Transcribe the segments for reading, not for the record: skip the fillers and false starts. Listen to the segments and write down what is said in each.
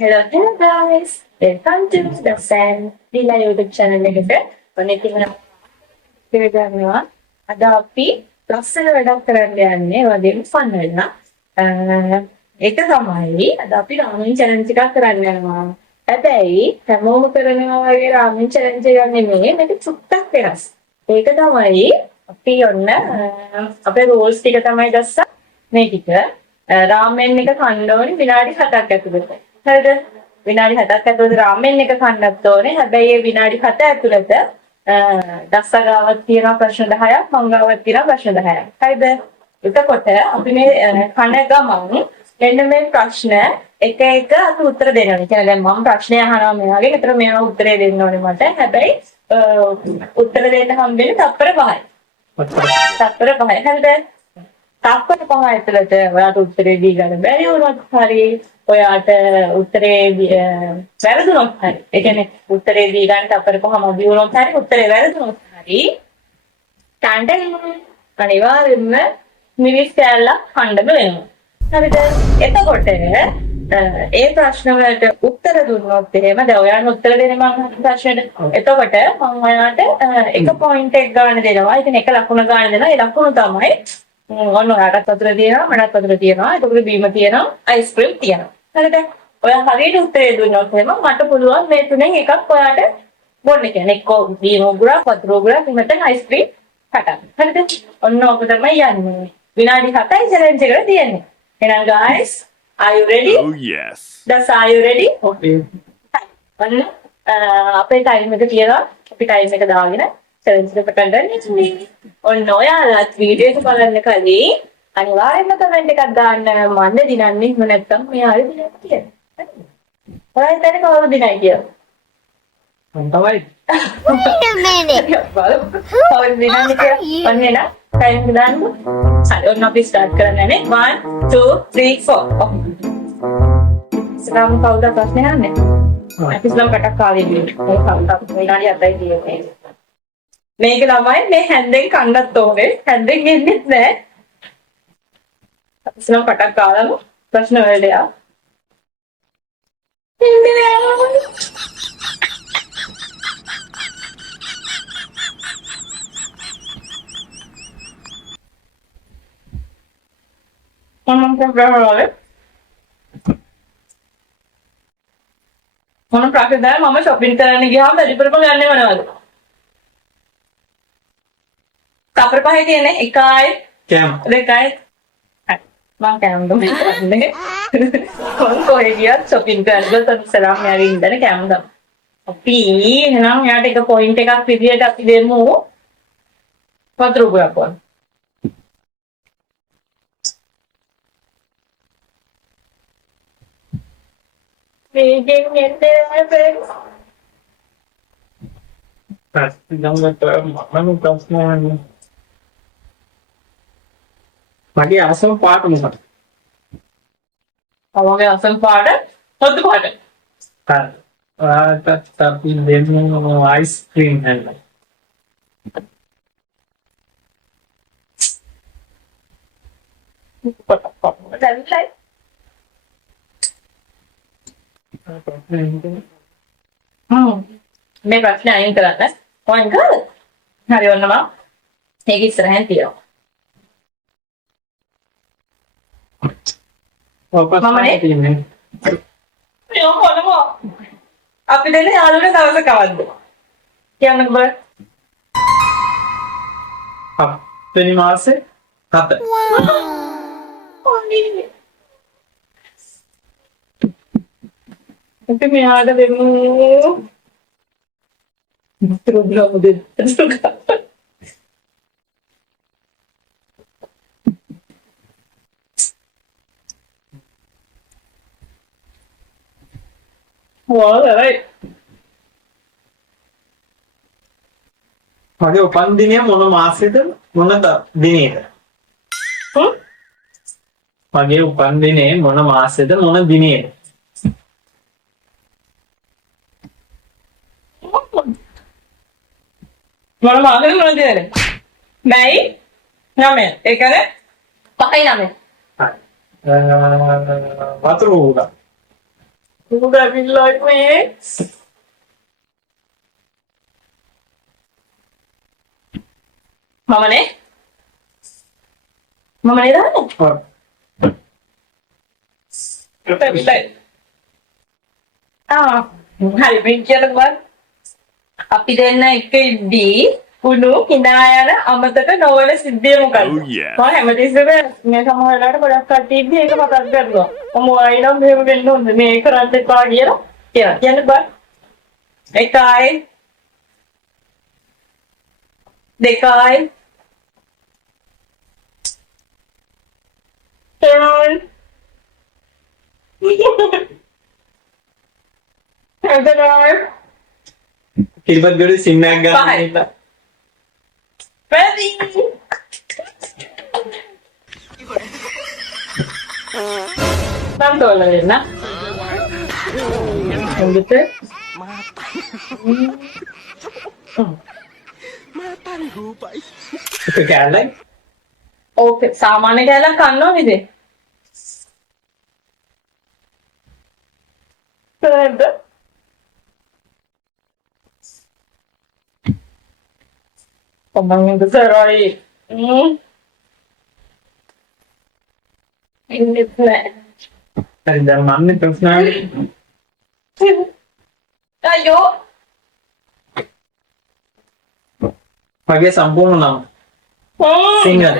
Hello guys. Welcome to the San Dila YouTube channel එකට. ඔන්න ඉතින් පිළිගන්නවා. අද අපි ලස්සන වැඩක් කරන්න යන්නේ වගේම ෆන් වෙනවා. ඒක තමයි අද අපි රාමෙන් challenge එකක් කරන්න යනවා. හැබැයි හැමෝම කරනවා වගේ රාමෙන් challenge එකක් නෙමෙයි. මේක චුට්ටක් වෙනස්. ඒක තමයි අපි ඔන්න අපේ rules ටික තමයි දැස්සා මේ ටික. රාමෙන් එක කන්න ඕනේ විනාඩි 7ක් ඇතුළත. හරිද? විනාඩි 7ක් ඇතුළත රාමෙන් එක කන්නත් ඕනේ. හැබැයි ඒ විනාඩි 7 ඇතුළත දස්සා ගාවක් තියෙන ප්‍රශ්න 10ක් මං ගාවක් තියෙන ප්‍රශ්න 10ක්. හරිද? එතකොට අපි මේ කන ගමන් මෙන්න මේ ප්‍රශ්න එක එක අපි උත්තර දෙනවා. ඒ කියන්නේ දැන් මම ප්‍රශ්නය අහනවා මෙයාගෙන්. ඒතර මෙයා උත්තරේ දෙන්න ඕනේ මට. හැබැයි උත්තර දෙන්න හම්බෙන්නේ තත්පර 5යි. තත්පර 5යි. හරිද? තත්පර 5 ඇතුළත ඔයාට උත්තරේ දී ගන්න බැරි වුණොත් හරි ඔයාට උත්තරේ වැරදුනොත් හරි. ඒ කියන්නේ උත්තරේ දී ගන්න තත්පර 5 මදි වුණොත් හරි උත්තරේ වැරදුනොත් හරි ටන්ටන් අනිවාර්යෙන්ම මිනිස් කැලක් හඬම වෙනවා. හරිද? එතකොට ඒ ප්‍රශ්න වලට උත්තර දුන්නොත් එහෙම දැන් ඔයාලා උත්තර දෙන්නේ මම ප්‍රශ්නෙට. එතකොට මම ඔයාලට එක පොයින්ට් එකක් ගන්න දෙනවා. ඉතින් එක ලකුණ ගන්න දෙනවා. ඒ ලකුණ තමයි ඔන්න ඔයාටත් වතුර තියෙනවා මටත් වතුර තියෙනවා ඒකවල බීම තියෙනවා අයිස්ක්‍රීම් තියෙනවා හරිද ඔයා හරියට උත්තරේ දුන්නොත් එහෙම මට පුළුවන් මේ තුනෙන් එකක් ඔයාට බොන්න කියන්නේ එක්ක බීම උගුරක් වතුර උගුරක් නැත්නම් අයිස්ක්‍රීම් හටක් හරිද ඔන්න ඔක තමයි යන්නේ විනාඩි 7යි challenge එකට තියෙන්නේ එහෙනම් guys are you ready Oh yes that's are you ready okay ඔන්න අපේ ටයිම් එක තියෙනවා අපි ටයිම් එක දාගෙන challenge එක පටන් ගන්න ඔන්න ඔයාලත් වීඩියෝ එක බලන්න කලින් අනිවාර්යෙන්ම කමෙන්ට් එකක් දාන්න මම දිනන්නේ එහෙම නැත්නම් මෙයා හරි දිනන්නේ කියලා. ඔයා හිතන්නේ කවුරු දිනයි කියලා? මම තමයි. කවුරු දිනන්නේ කියලා? ඔන්න එන ටයිම් එක දාන්න. හරි ඔන්න අපි ස්ටාර්ට් කරන්න යන්නේ 1 2 3 4. සරම් කවුද ප්‍රශ්නේ අහන්නේ? අපි ඉස්ලාම් කටක් කාලේ ඉන්නේ. ඒක කවුද විනාඩි 7යි තියෙන්නේ. මේක තමයි මේ හැන්දෙන් කන්නත් ඕනේ. හැන්දෙන් ගෙන්නෙත් නෑ. ඉස්සෙල්ලාම කටක් කාලම ප්‍රශ්න වලට යා. ඉන්නේ නෑ. මොන ප්‍රශ්න මම shopping කරන්න ගියාම වැඩිපුරම ගන්නේ මොනවද? තපර පහේ තියෙන්නේ 1යි කෑම 2යි මම කෑම දුන්නේ කොහේ ගියත් shopping කරලා තත්සරම් යාගේ ඉඳන් කෑම දම් අපි එහෙනම් යාට එක පොයින්ට් එකක් විදියට අපි දෙමු වතුර උගුරක් වань මේකෙන් එන්නේ මගේ අසම පාට මොකක්ද? අවගේ අසල් පාට හොද්ද පාට ඔයාලට අපි දෙමු අයිස්ක්‍රීම් හැන්ඩ්. දැන්ලයි මේ ප්‍රශ්නේ අයින් කරන්න ඕන කරද? හරි ඔන්න මම ඒක ඉස්සරහෙන් තියනවා. මමනේ තියෙන්නේ. යෝ කොළමෝ. අපි දෙන්නේ යාළුවනේ දවස කවද්ද? කියන්නකෝ බල. හත්වෙනි මාසේ 7. අපි මෙයාට දෙමු. Trudno din. Wow, right. මගේ උපන්දිනය මොන මාසෙද මොන දිනේද? මගේ උපන්දිනය මොන මාසෙද මොන දිනේද? මොන මාසෙද මොන දිනේද? මැයි 9. ඒ කියන්නේ 5යි 9. වතුර උගුර. Udah bilang nih. Mama nih? Mama nih dah. Udah bilang. හරි මේ කියනවත් අපි දෙන්න එක ඉද්දී උණු හිනා යන අමතක නොවන සිද්ධිය මොකක්ද? Oh, yeah. මම හැමතිස්සෙම මේ සමහර වෙලාවට ගොඩක් කට්ටිය ඉද්දී ඒක මතක් කරනවා. මම වයිනම් මෙහෙම වෙන්න ඕනේ මේ කරන්න එපා කියලා කියනවා. කියන්න බෑ. එකයි දෙකයි තුනයි හතරයි කිරිබත් ගොඩේ සින්නක් ගන්න පහයි. ඉන්න. Ready? Nam tolong ya, nak? Yang gitu? එක කෑල්ලයි. Oke, සාමාන්‍ය කැලක් කන්න ඕනේද? නැද්ද? Omongin besarයි. Inget nෑ. හරි දැන් මන්නේ ප්‍රශ්නාවේ අයියෝ. මගේ සම්පූර්ණ නම සිංහල.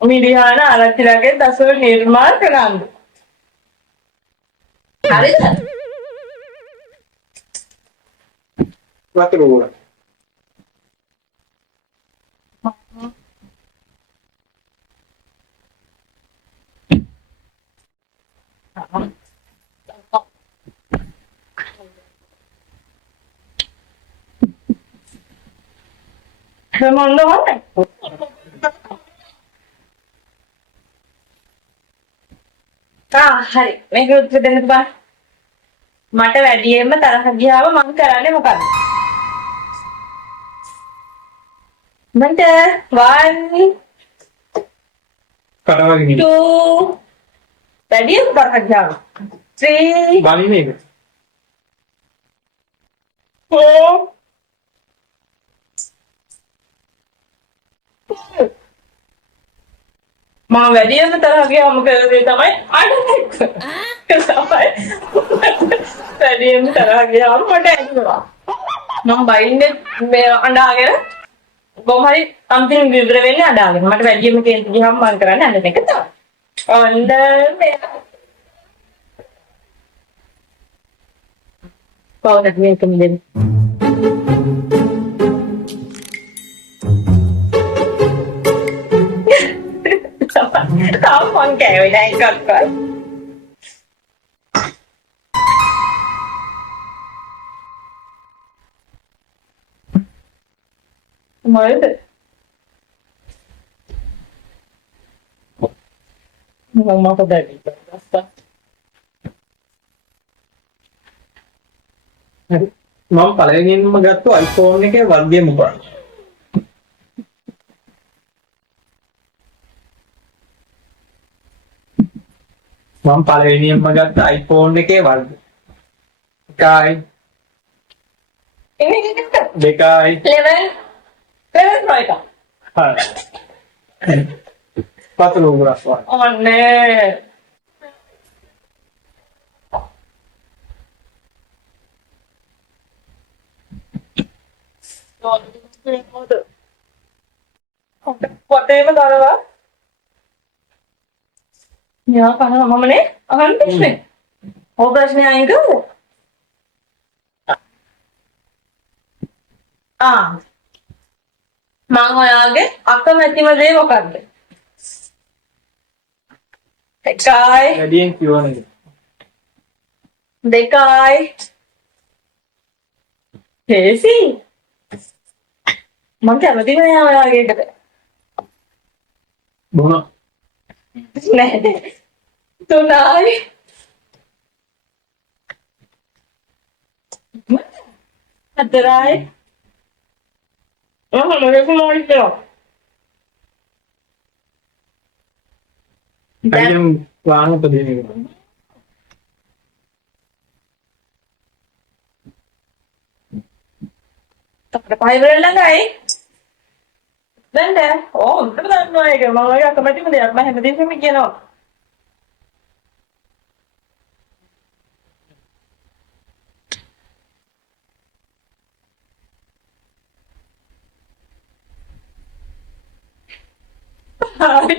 මිරිහාන ආරච්චිලගේ දසුව නිර්මාල් ප්‍රනාන්දු. හරිද? වතුර උර. මොනද වන්නේ? හරි. මේක උත්තර දෙන්න බෑ. මට වැඩියෙන්ම තරහ ගියාම මම කරන්නේ මොකක්ද? මන්ට 1 කටවගේ ගිහින් 2 වැඩියෙන්ම තරහ ගියාම 3 බලින එක. 4 මම වැඩියෙන්ම තරහ ගියාම කරන දේ තමයි අඬන එක. වැඩියෙන්ම තරහ ගියාම මට ඇඬෙනවා. මම බයින්නේ මේ අඬාගෙන කොහොම හරි අන්තිම විතර වෙන්නේ අඬාගෙන. මට වැඩියෙන්ම කේන්ති ගියාම මම කරන්නේ අඬන එක තමයි. ඔන්න මේ පවුනක් මේක මෙන්න. තාම මං කෑවේ නෑ එකක්වත්. මොකද? මම මොකද දැක්කා. හරි. මම පළවෙනියෙන්ම ගත්ත iPhone එකේ වර්ගය මොකක්ද? මම පළවෙනියෙන්ම ගත්ත iPhone එකේ වර්ගය. එකයි දෙකයි 11 Pro එක. හරි. පතල උගරස් වань. ඔන්නේ. පොතේම දාලා යා කනවා මමනේ අහන්න ප්‍රශ්නේ. ඔය ප්‍රශ්නේ අයින් කරමු. මම ඔයාගේ අකමැතිම දේ මොකක්ද? එකයි වැඩියෙන් කියවනද? දෙකයි හේසි මම කැමති නෑ ඔයාගේ එකට. බොන නෑ තුනයි හතරයි මම මොකද කියනවා අයියම් වාහන උපදින එක. අපිට පයිවර ළඟයි. දැන් උන්ට දන්නවා ඒක මම ඔය අකමැතිම දෙයක් මම හැමදේම කියනවා. හරි.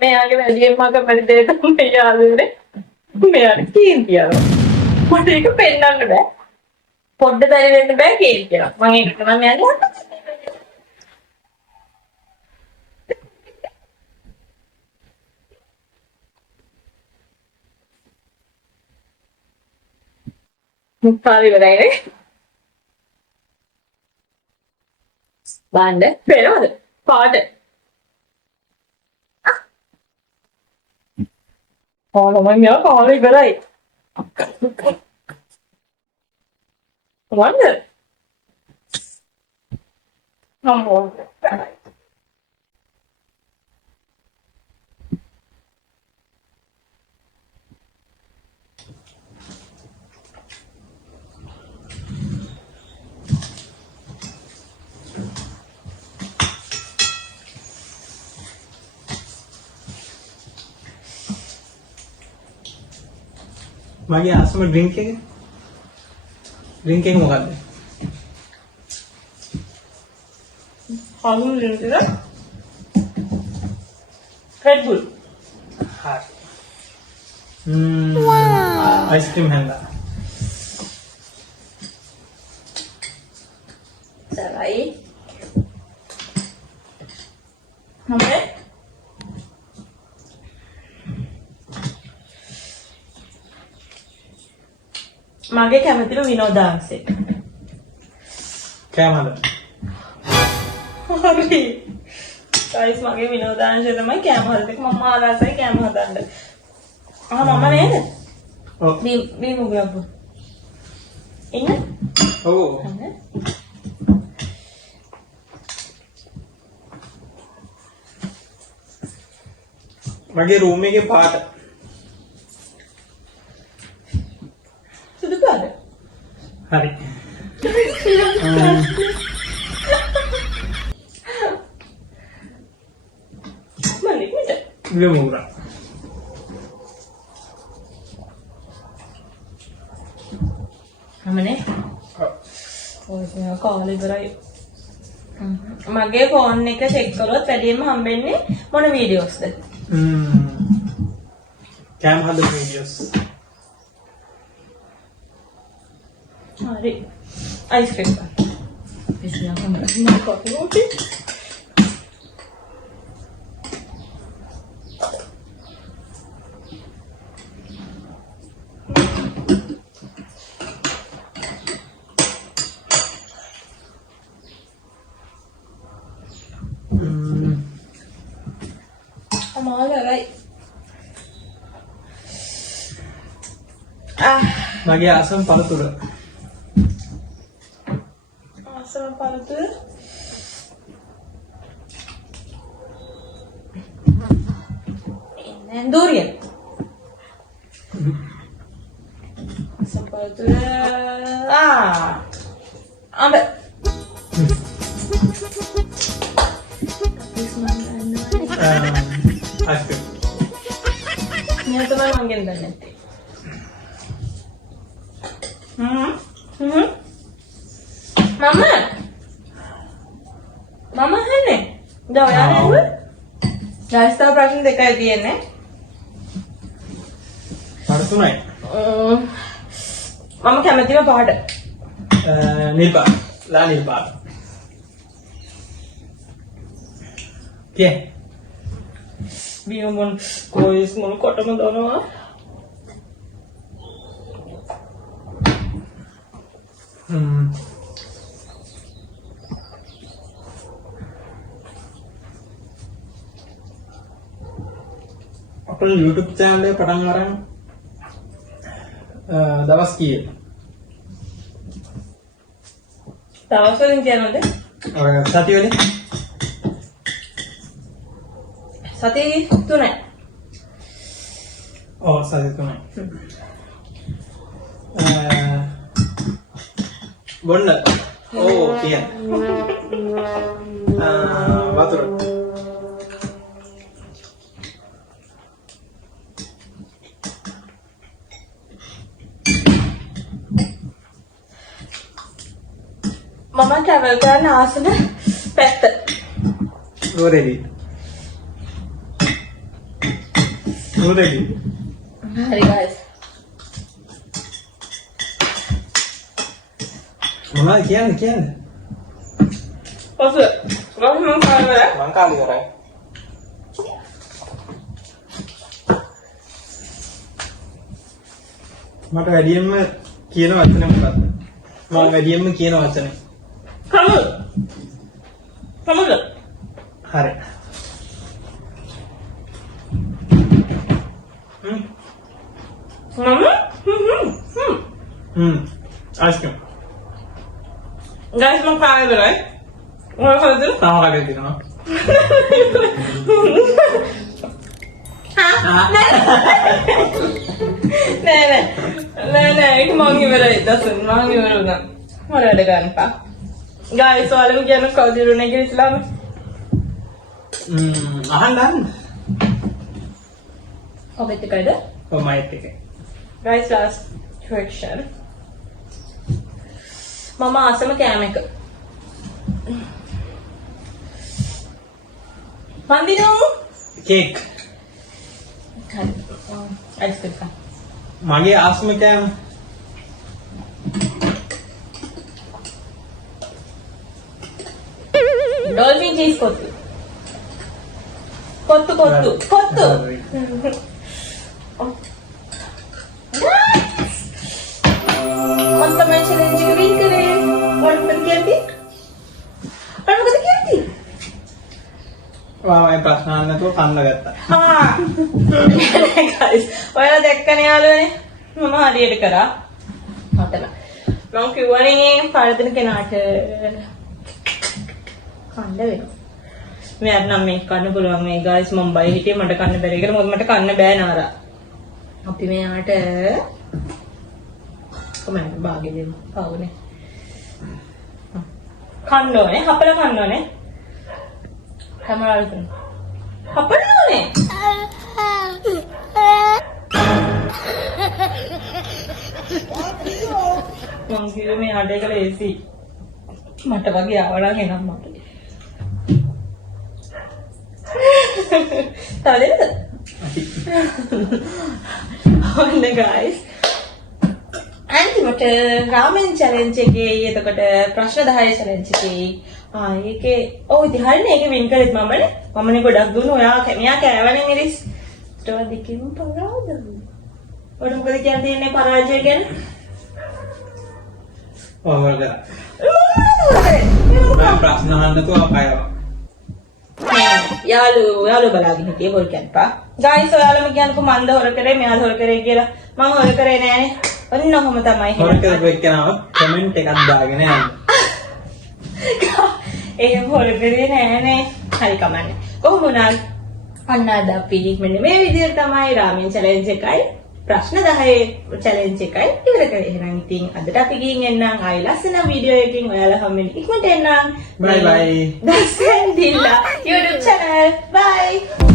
මෙයාගේ වැඩියෙන්ම අකමැති දෙය තමයි යාළුවනේ. මෙයාට කීන්තියනවා. මට ඒක පෙන්වන්න බෑ. පොඩ්ඩ බැරි වෙන්න බෑ කීන්තියනවා. මම ඒක තමයි මෙයාගේ මුක්කාරි ඉවරයිනේ. බාන්න පේනවද? පාට. මම මෙයා කාලේ ඉවරයි. වන්ද? අම්මෝ. මගේ ආසම ඩ්‍රින්ක් එක මොකද්ද? හම්බුනේ නේද? Red Bull. හරි. අයිස්ක්‍රීම් හැන්දා. සරයි. හොඳයි. මගේ කැමතිම විනෝදාංශය. කෑම හදන්න. හරි. ගයිස් මගේ විනෝදාංශය තමයි කැම හදන එක. මම ආලාසයි කැම හදන්න. මම නේද? ඔව්. මේ මුගලප්පු. ඉන්න? ඔව්. මගේ රූම් එකේ පාට. සුදු පාට. හරි. මල්ලි මිට. විමුරා. අමනේ. ඔය කාලේ ඉවරයි. මගේ ෆෝන් එක චෙක් කරොත් වැඩියෙන්ම හම්බෙන්නේ මොන වීඩියෝස්ද? කෑම හදන වීඩියෝස්. හරි. අයිස්ක්‍රීම් එක. පිටියක් හම්බෙන්නේ කොපි නෝටි. අමාරුයි. මගේ ආසම පළතුර. ආසම පළතුර. එන්නේ දෝරියන්. ආසම පළතුර. අඹ. අයිස්ක්‍රීම්. මේ තමයි මං ගෙන් දන්නේ නැත්තේ. මම අහන්නේ. දැන් ඔයා නේද? ජාස්තා ප්‍රශ්න දෙකයි තියෙන්නේ. පාට තුනයි. මම කැමතිම පාට. නිල් පාට. ලා නිල් පාට. කිය. බියොමන් කොයිස් මොන කොටම දනවා. අපේ YouTube channel එක පටන් අරන් දවස් කීයද? දවස් වලින් කියනද? සතියනේ. සති 3යි. ඔව් සති 3යි. බොන්න. ඕ කියන්න. වතුර. මම travel කරන්න ආසන පැත්ත. නෝරෙලි. නෝරෙලි. හරි guys. මොනවද කියන්නේ? පසු මම කාලේ මං කාලේ කරයි. මට වැඩියෙන්ම කියන වචනේ මොකක්ද? මම වැඩියෙන්ම කියන වචනේ. කමුද? හරි. ආයිස්ක්‍රීම්. guys මම කාලේ කරයි. මොකද? තාම කඩේ දිනවා. නෑ ඒක මං ඉවරයි දසන් මං ඉවර වුණා. මම වැඩ ගන්නපා. guys ඔයාලම කියන කවුද ඉරුනේ කියලා ඉස්ලාම? අහන්න. කොබෙත් එකයිද? ඔව් මයිත් එකේ. guys last question. මම ආසම කෑම එක. වන්දිනෝ කේක්. හරි. අයිස්ක්‍රීම් කා. මගේ ආස්ම කෑම ඩොල්ෆින් චීස් කොත්තු. කොත්තු. මම තමයි challenge එක win කරේ. මොකද කියන්නේ? වාමයි ප්‍රශ්න අහන්න නැතුව කන්න ගත්තා. guys ඔයාලා දැක්කනේ යාළුවනේ මම හරියට කරා මතන මම කිව්වනේ පරදින කෙනාට කන්න වෙනවා මෙයාට නම් මේක කන්න පුළුවන් මේ guys මම බය හිටියේ මට කන්න බැරි කියලා මොකද මට කන්න බෑ නාරා අපි මෙයාට කොහමද බාගෙ දෙමු පාවුනේ කන්න ඕනේ හපල කන්න ඕනේ කැමරාවට හපල ඕනේ මං කිව්වේ මේ අඩේ කළ AC මට වගේ ආවලා එනම් මට. තවද? ඔන්න guys. අන්තිමට රාමෙන් challenge එකේ එතකොට ප්‍රශ්න 10 challenge එකේ ඒකේ ඔව් ඉතින් හරිනේ ඒකේ වින් කරෙත් මමනේ. මමනේ ගොඩක් දුන්නු. මෙයා කෑවනේ මිරිස්. ඊට දෙකෙන් පරාද. ඔය මොකද කියන්නේ පරාජය ගැන? ඔව් ප්‍රශ්න අහන්න නැතුව අපයව. යාළුවෝ බලාගෙන හිටියේ හොර කියන්නපා. guys ඔයාලම කියන්නකෝ මන්ද හොර කරේ මෙයාද හොර කරේ කියලා. මම හොර කරේ නෑනේ. ඔන්න ඔහම තමයි. හොර කරපු එක්කනව කමෙන්ට් එකක් දාගෙන යන්න. එහෙම හොර කරේ නෑනේ. හරි කමන්නේ. කොහොම වුණත් අන්න අද අපි මෙන්න මේ විදිහට තමයි රාමෙන් challenge එකයි ප්‍රශ්න 10 challenge එකයි ඉවර කරේ. එහෙනම් ඉතින් අදට අපි ගිහින් එන්නම් ආයි ලස්සන වීඩියෝ එකකින් ඔයාලා හැමෝම ඉක්මනට එන්නම්. bye bye. දස්සෙන් දිලා YouTube channel. bye.